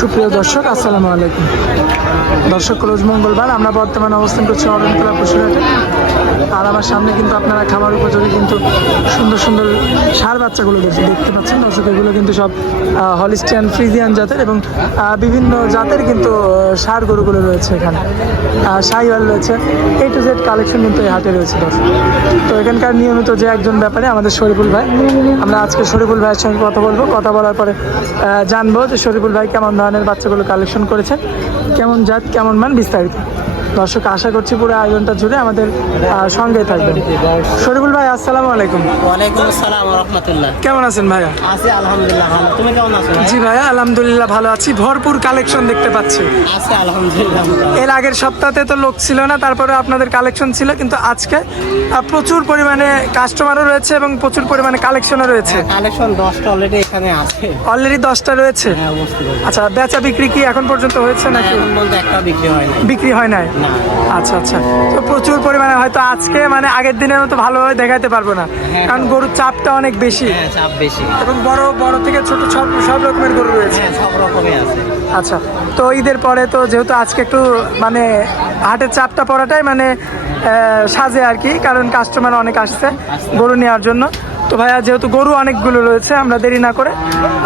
সুপ্রিয় দর্শক আসসালামু আলাইকুম। দর্শক রোজ মঙ্গলবার আমরা বর্তমানে অবস্থান করছি অরণতলা পশুরহাটে আর আমার সামনে কিন্তু আপনারা খাবার উপযোগী কিন্তু সুন্দর সুন্দর সার বাচ্চাগুলো দেখতে পাচ্ছেন? দর্শক, এগুলো কিন্তু সব হলিস্টিয়ান, ফ্রিজিয়ান জাতের এবং বিভিন্ন জাতের কিন্তু সার গরুগুলো রয়েছে এখানে। সাইওয়াল রয়েছে। এ টু জেড কালেকশন কিন্তু এই হাটে রয়েছে, দর্শক। তো এখানকার নিয়মিত যে একজন ব্যাপারে আমাদের শরীফুল ভাই, আমরা আজকে শরীফুল ভাইয়ের সঙ্গে কথা বলব। কথা বলার পরে জানব যে শরীফুল ভাই কেমন ধরনের বাচ্চাগুলো কালেকশন করেছেন, কেমন জাত, কেমন মান বিস্তারিত। দর্শক আশা করছি পুরো আয়োজনটা জুড়ে আমাদের আহ, সঙ্গেই থাকবেন। শরীফুল ভাই আসসালামু আলাইকুম। ওয়ালাইকুম আসসালাম রহমতুল্লাহ। কেমন আছেন ভাইয়া? আছি আলহামদুলিল্লাহ ভালো। তুমি কেমন আছো? জি ভাইয়া আলহামদুলিল্লাহ ভালো আছি। ভরপুর কালেকশন দেখতে পাচ্ছি। আছি আলহামদুলিল্লাহ এর আগের সপ্তাহে তো লোক ছিল না তারপরে আপনাদের কালেকশন ছিল কিন্তু আজকে প্রচুর পরিমাণে কাস্টমারও রয়েছে এবং প্রচুর পরিমাণে কালেকশনও রয়েছে। কালেকশন দশটা অলরেডি এখানে আছে। অলরেডি দশটা রয়েছে? হ্যাঁ আচ্ছা বেচা বিক্রি কি এখন পর্যন্ত হয়েছে নাকি? বলতে একটা বিক্রি হয় না বিক্রি হয় নাই। আচ্ছা আচ্ছা। তো প্রচুর পরিমাণে হয়তো আজকে মানে আগের দিনের মতো ভালোভাবে দেখাতে পারব না। কারণ গরুর চাপটা অনেক বেশি। হ্যাঁ চাপ বেশি। এবং বড় বড় থেকে ছোট সব সব রকমের গরু রয়েছে। হ্যাঁ সব রকমই আছে। আচ্ছা তো ঈদের পরে তো যেহেতু আজকে একটু মানে হাটের চাপটা পড়াটাই মানে সাজে আর কি কারণ কাস্টমার অনেক আসছে গরু নেওয়ার জন্য। তো ভাইয়া যেহেতু গরু অনেকগুলো রয়েছে আমরা দেরি না করে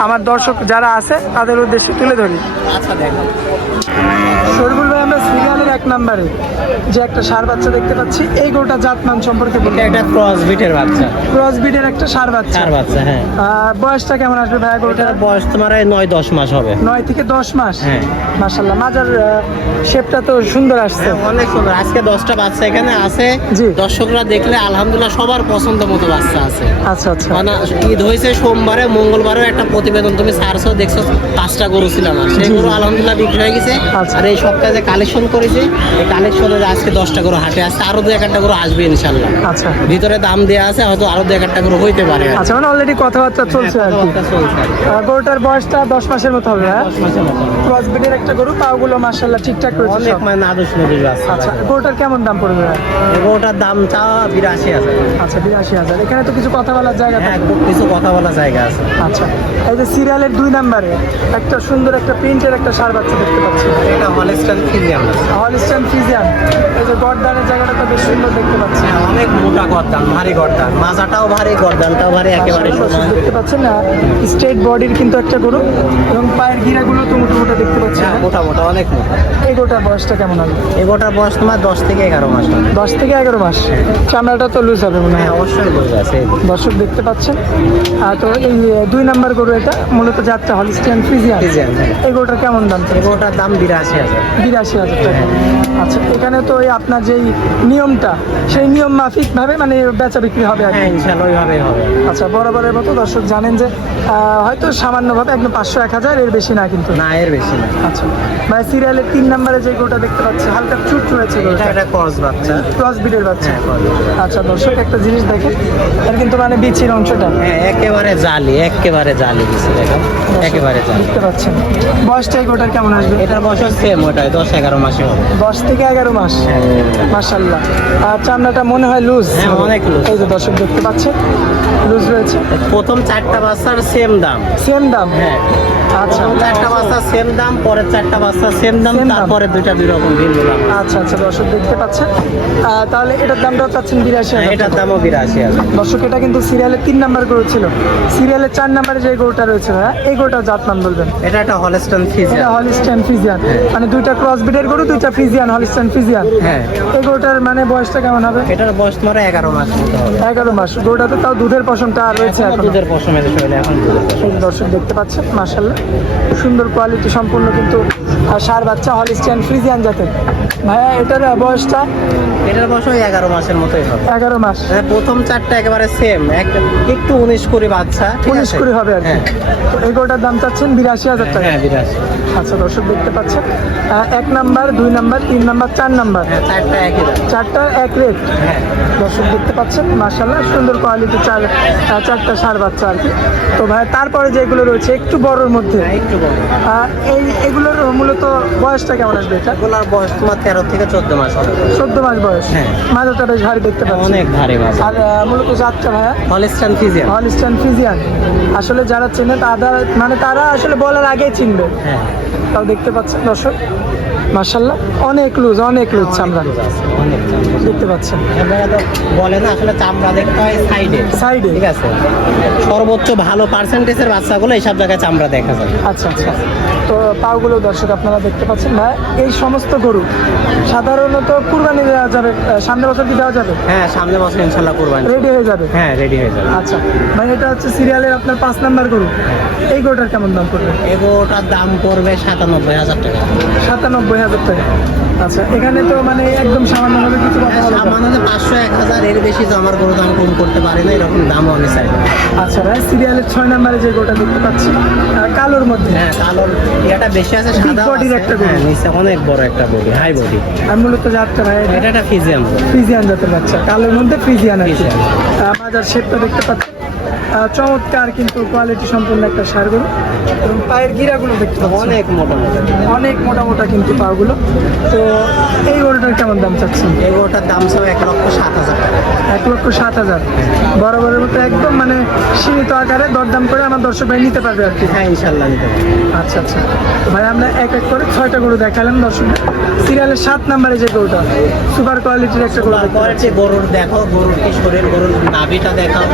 আমার দর্শক যারা আছে তাদের উদ্দেশ্যে তুলে ধরি। আচ্ছা দেখো। শরীফুল ভাই আমরা সিরিয়ালের এক নম্বরে যে একটা সার বাচ্চা দেখতে পাচ্ছি এই গরুটা জাতমান সম্পর্কে একটা ক্রস বিটের বাচ্চা। ক্রস বিডের একটা সার বাচ্চা। বাচ্চা হ্যাঁ। বয়সটা কেমন আসবে ভাইয়া গরুটার? এটার বয়স তোমার এই নয় দশ মাস হবে। নয় থেকে দশ মাস? হ্যাঁ। মাসাল্লাহ মাজার শেপটা তো সুন্দর আসছে। হ্যাঁ, অনেক সুন্দর। আজকে দশটা বাচ্চা এখানে আছে। জি। দর্শকরা দেখলে আলহামদুলিল্লাহ সবার পছন্দ মতো বাচ্চা আছে। আচ্ছা আচ্ছা। মানে ঈদ হয়েছে সোমবারে মঙ্গলবারেও একটা প্রতিবেদন তুমি সারছো দেখছ পাঁচটা গরু ছিল আমার। সেই গরু আলহামদুলিল্লাহ বিক্রি হয়ে গেছে। আচ্ছা। আর এই সপ্তাহে যে কালেকশন করেছি এই কালেকশনে আজকে দশটা গরু হাটে আসছে আরও দু একটা গরু আসবে ইনশাল্লাহ। আচ্ছা। ভিতরে দাম দেওয়া আছে হয়তো আরও দু একটা গরু হইতে পারে আচ্ছা মানে অলরেডি কথাবার্তা চলছে আর কি। কথাবার্তা চলছে আর কি। গরুটার বয়সটা দশ মাসের মতো হবে হ্যাঁ। ক্রস ব্রিডের একটা গরু পাগুলো মাসাল্লাহ ঠিকঠাক রয়েছে অনেক মানে আদর্শ নদীর আচ্ছা গরুটার কেমন দাম পড়বে? গরুটার দাম চা বিরাশি হাজার। আচ্ছা বিরাশি হাজার। এখানে তো কিছু কথা বলার জায়গা হ্যাঁ কিছু কথা বলা জায়গা আছে। আচ্ছা এই যে সিরিয়ালের দুই নাম্বারে একটা সুন্দর একটা প্রিন্টের একটা সার বাচ্চা দেখতে পাচ্ছি। এটা হলেস্টান ফিজিয়াম হলিস্টান ফিজিয়ান এই যে গডদানের জায়গাটা তো বেশ সুন্দর দেখতে পাচ্ছি। হ্যাঁ, অনেক মোটা গরদান ভারী গরদান। মাজাটাও ভারী গরদানটাও ভারী একেবারে সমান। দেখতে পাচ্ছেন না স্ট্রেট বডির কিন্তু একটা গরু এবং পায়ের গিরাগুলো তো মোটা মোটা দেখতে পাচ্ছি হ্যাঁ মোটা মোটা অনেক মোটা। এই বয়সটা কেমন হবে? এই গোটার বয়স তোমার দশ থেকে এগারো মাস। দশ থেকে এগারো মাস? চামড়াটা তো লুজ হবে মনে হয়। হ্যাঁ অবশ্যই বোঝা আছে দর্শক দেখতে পাচ্ছেন আর তো এই দুই নাম্বার গরু এটা মূলত যাত্রা হলিস্টিয়ান ফিজিয়ান, হ্যাঁ। এই গরুটার কেমন দাম? এই গোটার দাম বিরাশি হাজার। বিরাশি হাজার টাকা। আচ্ছা এখানে তো এই আপনার যেই নিয়মটা সেই নিয়ম মাফিক ভাবে মানে বেচা বিক্রি হবে আর। হ্যাঁ ইনশাল্লাহ ওইভাবেই হবে। আচ্ছা বরাবরের মতো দর্শক জানেন যে হয়তো সামান্যভাবে একদম পাঁচশো এক হাজার এর বেশি না কিন্তু। না এর বেশি না। আচ্ছা মানে সিরিয়ালের তিন নম্বরে যে গরুটা দেখতে পাচ্ছি হালকা চুট রয়েছে এটা একটা ক্রস বাচ্চা। ক্রস বিডের বাচ্চা। হ্যাঁ, আচ্ছা দর্শক একটা জিনিস দেখেন এর কিন্তু মানে বিচির অংশটা। হ্যাঁ একেবারে জালি একেবারে জালি দিচ্ছে দেখো একেবারে জালি। বুঝতে পারছেন বয়সটা এই গরুটার কেমন আসবে? এটার বয়স সেম ওটাই দশ এগারো মাসে হবে। দশ থেকে এগারো মাস। মার্শাল্লাহ আর চামড়াটা মনে হয় লুজ হ্যাঁ, অনেক। এই যে দর্শক দেখতে পাচ্ছে লুজ রয়েছে। প্রথম চারটা বাচ্চার সেম দাম। সেম দাম। হ্যাঁ। আচ্ছা প্রথম চারটা বাচ্চা সেম দাম পরের চারটা বাচ্চা সেম দাম। তারপরে দুইটা দুই রকম ভিন্ন দাম আচ্ছা আচ্ছা দর্শক দেখতে পাচ্ছেন। তাহলে এটার দামটাও চাচ্ছেন বিরাশি হ্যাঁ, হাজার এটার দামও বিরাশি হাজার। দর্শক এটা কিন্তু সিরিয়ালের তিন নাম্বার গরু ছিল। সিরিয়ালের চার নাম্বারে যে গরুটা রয়েছে হ্যাঁ এই গরুটা জাত নাম বলবেন। এটা একটা হলস্টন এটা ফিজিয়ান হলিস্টান ফিজিয়ান মানে দুইটা ক্রস বিডের গরু দুইটা ফিজিয়ান হলিস্টান ফিজিয়ান হ্যাঁ। এই গরুটার মানে বয়সটা কেমন হবে? এটার বয়স তোমার এগারো মাস এগারো মাস। গরুটাতে তাও দুধের পশমটা রয়েছে দুধের পশমের এখন। দর্শক দেখতে পাচ্ছেন মার্শাল্লাহ সুন্দর কোয়ালিটি সম্পূর্ণ কিন্তু আহ, সার বাচ্চা হলিস্টিয়ান ফ্রিজিয়ান জাতের ভাইয়া এটার বয়সটা? এটার বয়স ওই এগারো মাসের মতোই হবে। এগারো মাস। প্রথম চারটা একেবারে সেম একটু উনিশ কুড়ি বাচ্চা উনিশ কুড়ি হবে আর হ্যাঁ। তো এই গরুটার দাম চাচ্ছেন বিরাশি হাজার টাকা। হ্যাঁ বিরাশি। আচ্ছা দর্শক দেখতে পাচ্ছেন। এক নাম্বার দুই নাম্বার তিন নাম্বার চার নাম্বার? হ্যাঁ চারটা একই চারটা এক রেট দর্শক দেখতে পাচ্ছেন মার্শাল্লাহ সুন্দর কোয়ালিটি চার চারটা সার বাচ্চা আর কি। তো ভাই তারপরে যেগুলো রয়েছে একটু বড়োর মধ্যে। একটু বড়। এই এগুলোর মূলত বয়সটা কেমন আসবে এটা? গোলার বয়স তোমার তেরো থেকে চোদ্দ মাস হবে। চোদ্দ মাস বয়স। হ্যাঁ। মাজাটা বেশ ভারী দেখতে পাচ্ছি। অনেক ভারী মাছ আর মূলত জাতটা ভাইয়া? হলিস্টান ফিজিয়ান হলিস্টান ফিজিয়ান আসলে যারা চেনে তারা মানে তারা আসলে বলার আগেই চিনবে। হ্যাঁ। তাও দেখতে পাচ্ছেন দর্শক। মার্শাল্লাহ অনেক লুজ অনেক লুজ চামড়া। দেখতে পাচ্ছেন। বলে না আসলে চামড়া দেখতে হয় সাইডে। সাইডে? ঠিক আছে। সর্বোচ্চ ভালো পার্সেন্টেজের বাচ্চাগুলো এইসব জায়গায় চামড়া দেখা যায়। আচ্ছা আচ্ছা। তো পাওগুলো দর্শক আপনারা দেখতে পাচ্ছেন। ভাই এই সমস্ত গরু সাধারণত কুরবানি দেওয়া যাবে আহ, সামনের বছর কি দেওয়া যাবে? হ্যাঁ সামনে বছর ইনশাল্লাহ করবেন। রেডি হয়ে যাবে? হ্যাঁ রেডি হয়ে যাবে। আচ্ছা। ভাই এটা হচ্ছে সিরিয়ালের আপনার পাঁচ নাম্বার গরু। এই গরুটার কেমন দাম পড়বে? এগোটার দাম পড়বে সাতানব্বই হাজার টাকা। সাতানব্বই হাজার টাকা। আচ্ছা এখানে তো মানে একদম সামান্যভাবে কিছু। সামান্য পাঁচশো এক হাজার এর বেশি তো আমার কোনো দাম কম করতে পারি না এরকম দামও আমি চাই আচ্ছা ভাই সিরিয়ালের ছয় নাম্বারে যে গরুটা দেখতে পাচ্ছি কালোর মধ্যে। হ্যাঁ কালোর। ইয়াটা বেশি আছে সাদা body র একটা গরু। হ্যাঁ নিচে অনেক বড় একটা বডি হাই বডি আর মূলত যাত্রা ভাই এটা এটা একটা ফিজিয়াম ফ্রিজিয়ান জাতের বাচ্চা কালোর মধ্যে ফ্রিজিয়ান। আহ, বাজার শেপটা দেখতে পাচ্ছেন? আহ, চমৎকার কিন্তু কোয়ালিটি সম্পূর্ণ একটা সার গরু এবং পায়ের গিরাগুলো দেখতে অনেক মোটা মোটা। অনেক মোটা মোটা কিন্তু পাগুলো। তো এই গরুটার কেমন দাম চাচ্ছেন? এগোটার দাম সব এক লক্ষ সাত হাজার এক লক্ষ সাত হাজার। বরাবরের মতো একদম মানে সীমিত আকারে দরদাম করে আমার দর্শক ভাই নিতে পারবে আর কি। হ্যাঁ ইনশাল্লাহ নিতে পারব। আচ্ছা আচ্ছা। ভাই আমরা এক এক করে ছয়টা গরু দেখালাম দর্শক সিরিয়ালের সাত নাম্বারে যে গরুটা সুপার কোয়ালিটির একটা গরু কোয়ালিটি গরুর দেখো গরুর কিশোরের গরুর নাভিটা দেখাও।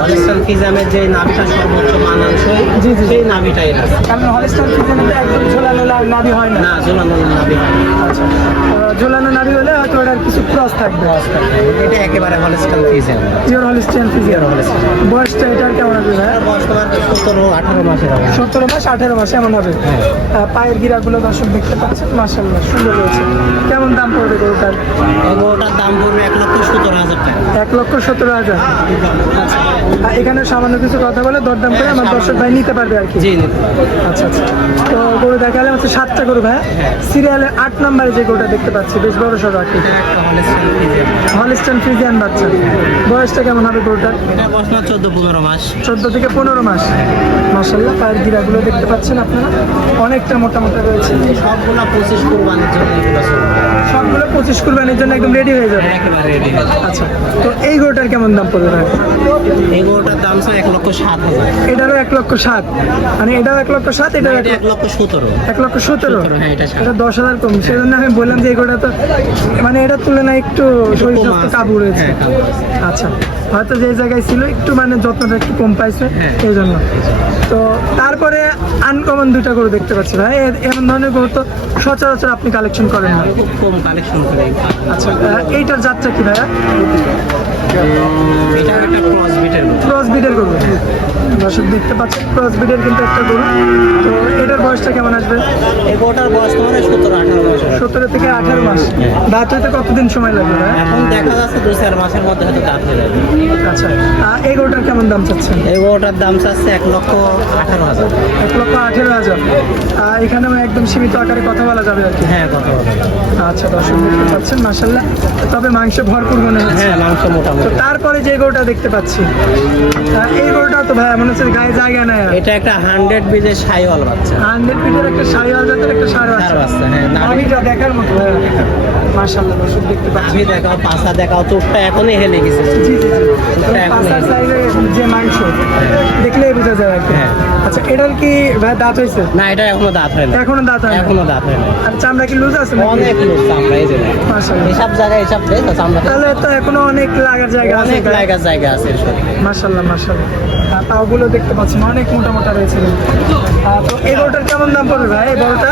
হলিস্টান ফিজামের যে নাভিটা সর্বোচ্চ মানানসই জি, জি। সেই নাভিটাই আছে কারণ হলিস্টান ফিজিয়ানে একদম ঝোলানো নাভি হয় না। না ঝোলানো নাভি হয় আচ্ছা। ঝোলানো নাভি হলে হয়তো ওটার কিছু ক্রস থাকবে। এটা একেবারে হলিস্টান ফিজাম। পিওর হলিস্টিয়ান ফিজিয়ান বয়সটা এটার কেমন হবে বয়স তোমার সতেরো আঠারো মাসের হবে। সতেরো মাস আঠেরো মাস এমন হবে। হ্যাঁ। পায়ের গিরাগুলো দর্শক দেখতে পাচ্ছেন মাসাল্লাহ সুন্দর রয়েছে কেমন দাম পড়বে গরুটার? গরুটার দাম পড়বে এক লক্ষ সতেরো হাজার টাকা। এক লক্ষ সতেরো হাজার? আচ্ছা আর এখানে সামান্য কিছু কথা বলে দরদাম করে আমার দর্শক ভাই নিতে পারবে আর কি। আচ্ছা আচ্ছা। তো গরু দেখালে হচ্ছে সাতটা গরু ভাই। সিরিয়ালের আট নম্বরে যে গরুটা দেখতে পাচ্ছি বেশ বড় সড়ো আর কি। হলিস্টান ফ্রিজিয়ান বাচ্চা। বয়সটা কেমন হবে গরুটার? চোদ্দ পনেরো মাস। চোদ্দ থেকে পনেরো মাস। মাসাল্লাহ পায়ের গিরাগুলো দেখতে পাচ্ছেন আপনারা? অনেকটা মোটা মোটা রয়েছে। সবগুলো পঁচিশ কোরবানির জন্য। সবগুলো পঁচিশ কুরবানির জন্য একদম রেডি হয়ে যাবে। একেবারে রেডি আচ্ছা তো এই গরুটার কেমন দাম পড়বে ভাই? এই গরুটার দাম ছিল এক লক্ষ সাত হাজার। এটারও এক লক্ষ সাত। মানে এটাও এক লক্ষ সাত এটাও এক এটা এক লক্ষ সতেরো। এক লক্ষ সতেরো? হ্যাঁ, এটা দশ হাজার কম। সেজন্য আমি বললাম যে এগুলো তো মানে এটার তুলনায় একটু শরীর স্বাস্থ্য কাবু রয়েছে। হ্যাঁ। আচ্ছা হয়তো যে জায়গায় ছিল একটু মানে যত্নটা একটু কম পাইছে। হ্যাঁ। এই জন্য। তো তারপরে আনকমন দুইটা গরু দেখতে পাচ্ছি ভাই। এমন ধরনের গরু তো সচরাচর আপনি কালেকশন করেন না? খুব কম কালেকশন করে। আচ্ছা এইটার যাত্রা কি ভাইয়া? এটা একটা ক্রস বিটের ক্রস বিডের গরু দর্শক দেখতে পাচ্ছেন ক্রস বিডের কিন্তু একটা গরু। তো এটার বয়সটা কেমন আসবে? এই বয়স তোমার সতেরো আঠারো মাস সতেরো থেকে আঠারো মাস। দাঁত হইতে কতদিন সময় লাগবে এখন দেখা যাচ্ছে দু চার মাসের মধ্যে হয়তো দাঁত হয়ে যাবে। আচ্ছা এই গরুটার কেমন দাম চাচ্ছেন? এই গরুটার দাম চাচ্ছে এক লক্ষ আঠারো হাজার। এক লক্ষ আঠেরো হাজার। এখানে একদম সীমিত আকারে কথা বলা যাবে আর কি। হ্যাঁ কথা বলো আচ্ছা দর্শক দেখতে পাচ্ছেন মাসাল্লাহ তবে মাংস ভরপুর মনে হচ্ছে। হ্যাঁ মাংস তো মোটামুটি তারপরে যে গরুটা দেখতে পাচ্ছি এই গরুটা তো ভাই মনে হচ্ছে গায়ে জায়গা নেয় এটা একটা হান্ড্রেড বিজের সাইওয়াল বাচ্চা। হান্ড্রেড ফিটের একটা সাইওয়াল জাতের একটা সার বাচ্চা। হ্যাঁ নাভিটা দেখার মতো দর্শক দেখতে পাচ্ছি নাভি দেখাও পাছা দেখাও চোখটা এখনই হেলে গেছে। জি জি জি। ওটা এখন সাইডে যে মাংস দেখলেই বোঝা যায় হ্যাঁ। আচ্ছা এটার কি ভাই দাঁত হয়েছে? না এটা এখনও দাঁত হয় না এখনও দাঁত হয় এখনও দাঁত হয় না আর চামড়া কি লুজ আছে নাকি? অনেক লোক চামড়া এই যে। মাশাআল্লাহ। এসব জায়গায় এসব চামড়া। তাহলে তো এখনও অনেক লাগার জায়গা আছে অনেক জায়গা জায়গা আছে মাশাল্লাহ আর পাগুলো দেখতে পাচ্ছেন অনেক মোটা মোটা রয়েছে। তো এই গরুটার কেমন দাম পড়বে ভাই এই বড়টা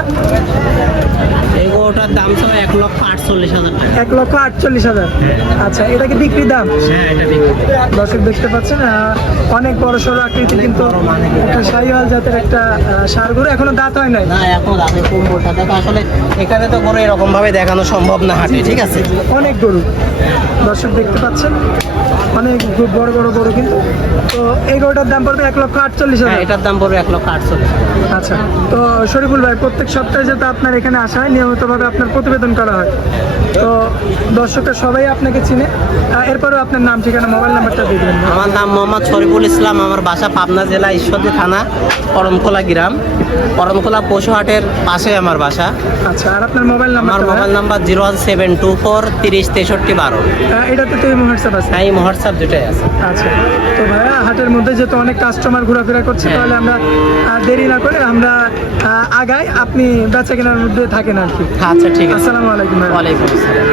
এই গরুটার দাম ছিল এক লক্ষ আটচল্লিশ হাজার টাকা। এক লক্ষ আটচল্লিশ হাজার। আচ্ছা এটা কি বিক্রি দাম? হ্যাঁ দর্শক দেখতে পাচ্ছেন অনেক বড় সড়ো আকৃতি কিন্তু একটা শাহিওয়াল জাতের একটা ষাঁড় গরু এখনও দাঁত হয় নাই? না এখন দামে কুম্ভটা দেখো আসলে এখানে তো গরু এরকম ভাবে দেখানো সম্ভব না হাটে ঠিক আছে? অনেক গরু। দর্শক দেখতে পাচ্ছেন অনেক বড় বড় গরু কিন্তু। তো এই গরুটার দাম পড়বে এক লক্ষ আটচল্লিশ হ্যাঁ হাজার এটার দাম পড়বে এক লক্ষ আটচল্লিশ। আচ্ছা তো শরীফুল ভাই প্রত্যেক সপ্তাহে যেহেতু আপনার এখানে আসা হয় নিয়মিতভাবে আপনার প্রতিবেদন করা হয়। তো দর্শকরা সবাই আপনাকে চিনে। এরপরেও আপনার নাম ঠিকানা মোবাইল নাম্বারটা দিয়ে দেবেন। আমার নাম মোহাম্মদ শরীফুল ইসলাম আমার বাসা পাবনা জেলা ঈশ্বরদী থানা। করমখোলা গ্রাম। করমখোলা পশুহাটের পাশে আমার বাসা। আচ্ছা আর আপনার মোবাইল আমার number mobile number zero one seven two four তিরিশ তেষট্টি বারো। এটাতে তো এই হোয়াটসঅ্যাপ আছে। হ্যাঁ এই হোয়াটসঅ্যাপ দুটাই আছে। আচ্ছা তো ভাইয়া হাটের মধ্যে যেহেতু অনেক কাস্টমার ঘোরাফেরা করছে হ্যাঁ। তাহলে আমরা দেরি না করে আমরা আগাই আপনি বেচা কেনার মধ্যে থাকেন আর কি। আচ্ছা ঠিক আছে। আসসালামু আলাইকুম ওয়ালাইকুম আসসালাম।